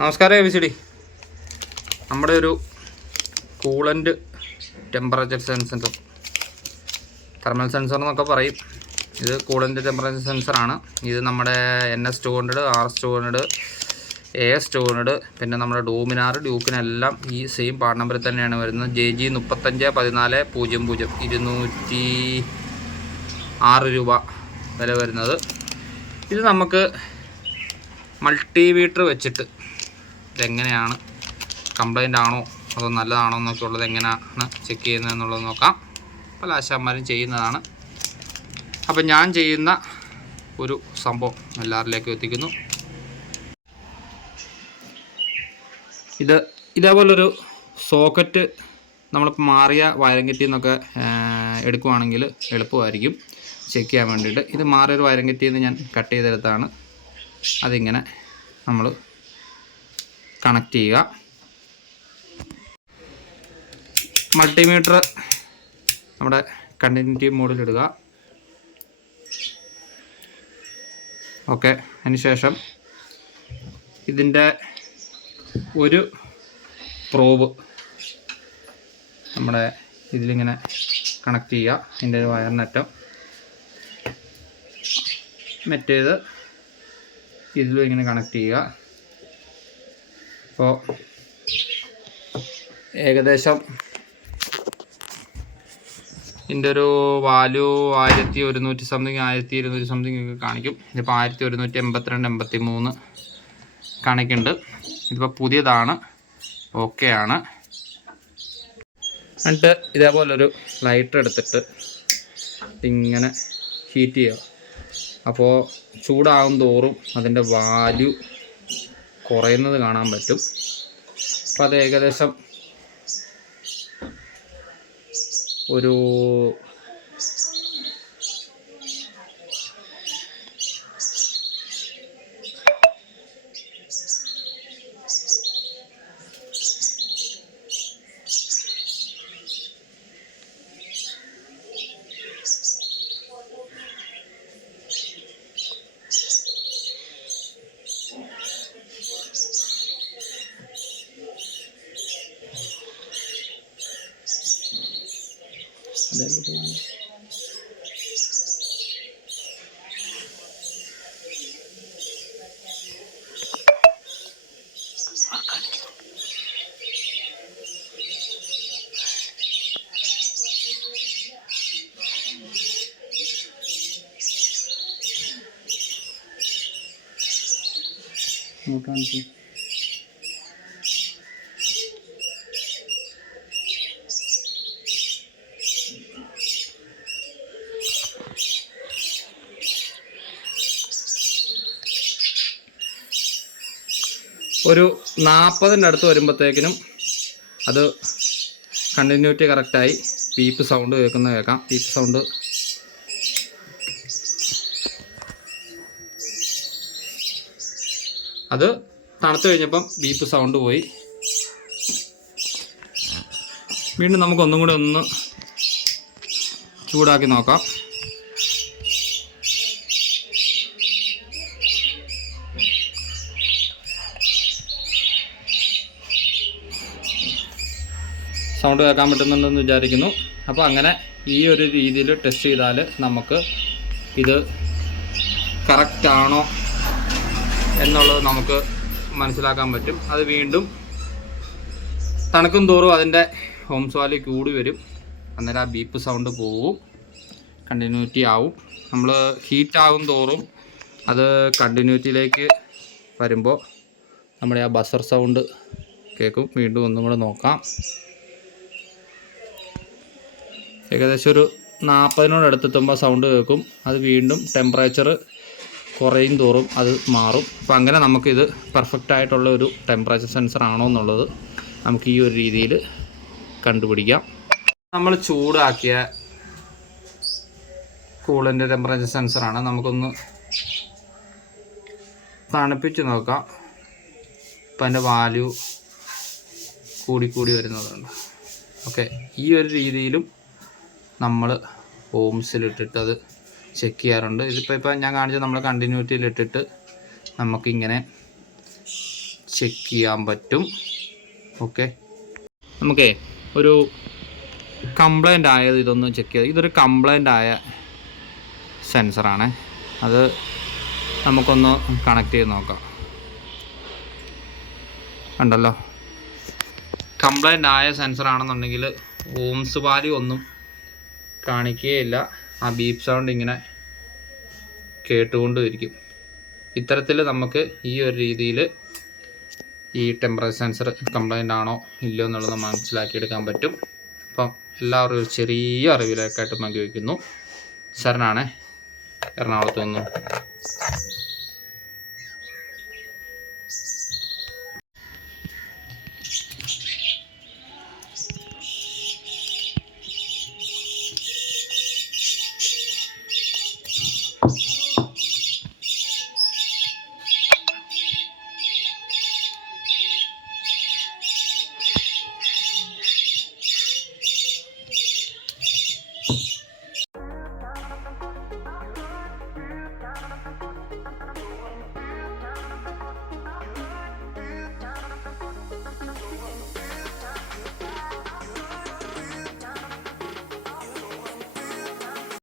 നമസ്കാരം ABCD. നമ്മുടെ ഒരു coolant temperature sensor, thermal sensor എന്നൊക്കെ പറയും. ഇത് കൂളൻ്റ് ടെമ്പറേച്ചർ സെൻസറാണ്. ഇത് നമ്മുടെ NS200, RS200, AS200, പിന്നെ നമ്മുടെ ഡൂമിനാർ, ഡ്യൂക്കിനെല്ലാം ഈ സെയിം പാർട്ട് നമ്പറിൽ തന്നെയാണ് വരുന്നത്. JG 351400, 206 രൂപ വില വരുന്നത്. ഇത് നമുക്ക് മൾട്ടിമീറ്റർ വെച്ചിട്ട് ഇതെങ്ങനെയാണ് കംപ്ലൈൻ്റ് ആണോ അതോ നല്ലതാണോ എന്നൊക്കെ ഉള്ളത് എങ്ങനെയാണ് ചെക്ക് ചെയ്യുന്നത് എന്നുള്ളത് നോക്കാം. പല ആശാന്മാരും ചെയ്യുന്നതാണ്. അപ്പം ഞാൻ ചെയ്യുന്ന ഒരു സംഭവം എല്ലാവരിലേക്കും എത്തിക്കുന്നു. ഇതേപോലൊരു സോക്കറ്റ് നമ്മളിപ്പോൾ മാറിയ വയറിംഗ് കിറ്റിൽ നിന്നൊക്കെ എടുക്കുവാണെങ്കിൽ എളുപ്പമായിരിക്കും ചെക്ക് ചെയ്യാൻ വേണ്ടിയിട്ട്. ഇത് മാറിയൊരു വയറിംഗ് കിറ്റിൽ നിന്ന് ഞാൻ കട്ട് ചെയ്തെടുത്താണ്. അതിങ്ങനെ നമ്മൾ കണക്ട് ചെയ്യുക. മൾട്ടിമീറ്റർ നമ്മുടെ കണ്ടിന്യൂറ്റി മോഡിലിടുക. ഓക്കെ, അതിനുശേഷം ഇതിൻ്റെ ഒരു പ്രോബ് നമ്മുടെ ഇതിലിങ്ങനെ കണക്ട് ചെയ്യുക. ഇതിൻ്റെ ഒരു വയറിനറ്റം മറ്റേത് ഇതിലും ഇങ്ങനെ കണക്ട് ചെയ്യുക. അപ്പോൾ ഏകദേശം ഇതിൻ്റെ ഒരു വാല്യൂ 1100 സംതിങ്, 1200 സംതിങ് ഒക്കെ കാണിക്കും. ഇതിപ്പോൾ 1182, 83 കാണിക്കുന്നുണ്ട്. ഇതിപ്പോൾ പുതിയതാണ്, ഓക്കെ ആണ്. എന്നിട്ട് ഇതേപോലൊരു ലൈറ്റർ എടുത്തിട്ട് ഇങ്ങനെ ഹീറ്റ് ചെയ്യുക. അപ്പോൾ ചൂടാകും തോറും അതിൻ്റെ വാല്യൂ കുറയുന്നത് കാണാൻ പറ്റും. അപ്പോൾ അത് ഏകദേശം ഒരു ഒരു 40ൻ്റെ അടുത്ത് വരുമ്പോഴത്തേക്കിനും അത് കണ്ടിന്യൂറ്റി കറക്റ്റായി പീപ്പ് സൗണ്ട് കേൾക്കാം. പീപ്പ് സൗണ്ട് അത് തണുത്ത് കഴിഞ്ഞപ്പം ബീപ്പ് സൗണ്ട് പോയി. വീണ്ടും നമുക്ക് ഒന്നും കൂടി ഒന്ന് ചൂടാക്കി നോക്കാം. സൗണ്ട് കേൾക്കാൻ പറ്റുന്നുണ്ടെന്ന് വിചാരിക്കുന്നു. അപ്പോൾ അങ്ങനെ ഈ ഒരു രീതിയിൽ ടെസ്റ്റ് ചെയ്താൽ നമുക്ക് ഇത് കറക്റ്റാണോ എന്നുള്ളത് നമുക്ക് മനസ്സിലാക്കാൻ പറ്റും. അത് വീണ്ടും തണുക്കും തോറും അതിൻ്റെ ഓംസ് വാല്യൂ കൂടി വരും. അന്നേരം ആ ബീപ്പ് സൗണ്ട് പോവും, കണ്ടിന്യൂറ്റി ആവും. നമ്മൾ ഹീറ്റ് ആകും തോറും അത് കണ്ടിന്യൂറ്റിയിലേക്ക് വരുമ്പോൾ നമ്മുടെ ആ ബസർ സൗണ്ട് കേൾക്കും. വീണ്ടും ഒന്നും കൂടെ നോക്കാം. ഏകദേശം ഒരു 40നോട് അടുത്തെത്തുമ്പോൾ സൗണ്ട് കേൾക്കും. അത് വീണ്ടും ടെമ്പറേച്ചർ കുറയും തോറും അത് മാറും. അപ്പോൾ അങ്ങനെ നമുക്കിത് പെർഫെക്റ്റ് ആയിട്ടുള്ള ഒരു ടെമ്പറേച്ചർ സെൻസർ ആണോ എന്നുള്ളത് നമുക്ക് ഈ ഒരു രീതിയിൽ കണ്ടുപിടിക്കാം. നമ്മൾ ചൂടാക്കിയ കൂളൻ്റ് ടെമ്പറേച്ചർ സെൻസറാണ്. നമുക്കൊന്ന് തണുപ്പിച്ച് നോക്കാം. ഇപ്പം അതിൻ്റെ വാല്യൂ കൂടിക്കൂടി വരുന്നതുണ്ട്. ഓക്കെ, ഈ ഒരു രീതിയിലും നമ്മൾ ഓംസിലിട്ടിട്ട് അത് ചെക്ക് ചെയ്യാറുണ്ട്. ഇതിപ്പോൾ ഞാൻ കാണിച്ചത് നമ്മൾ കണ്ടിന്യൂറ്റിയിലിട്ടിട്ട് നമുക്കിങ്ങനെ ചെക്ക് ചെയ്യാൻ പറ്റും. ഓക്കെ, നമുക്കേ ഒരു കംപ്ലൈൻ്റ് ആയത് ഇതൊന്ന് ചെക്ക് ചെയ്ത്, ഇതൊരു കംപ്ലൈൻ്റ് ആയ സെൻസറാണ്. അത് നമുക്കൊന്ന് കണക്ട് ചെയ്ത് നോക്കാം. ഉണ്ടല്ലോ, കംപ്ലൈൻ്റ് ആയ സെൻസറാണെന്നുണ്ടെങ്കിൽ ഓംസ് വാല്യൂ ഒന്നും കാണിക്കുകയില്ല. ആ ബീപ്പ് സൗണ്ട് ഇങ്ങനെ കേട്ടുകൊണ്ടിരിക്കും. ഇത്തരത്തിൽ നമുക്ക് ഈ ഒരു രീതിയിൽ ഈ ടെമ്പറേച്ചർ സെൻസർ കംപ്ലൈൻ്റ് ആണോ ഇല്ലയോ എന്നുള്ളത് മനസ്സിലാക്കിയെടുക്കാൻ പറ്റും. അപ്പം എല്ലാവരും ഒരു ചെറിയ അറിവിലേക്കായിട്ട് പങ്കുവയ്ക്കുന്നു. ശരണാണ്, എറണാകുളത്ത് നിന്നും.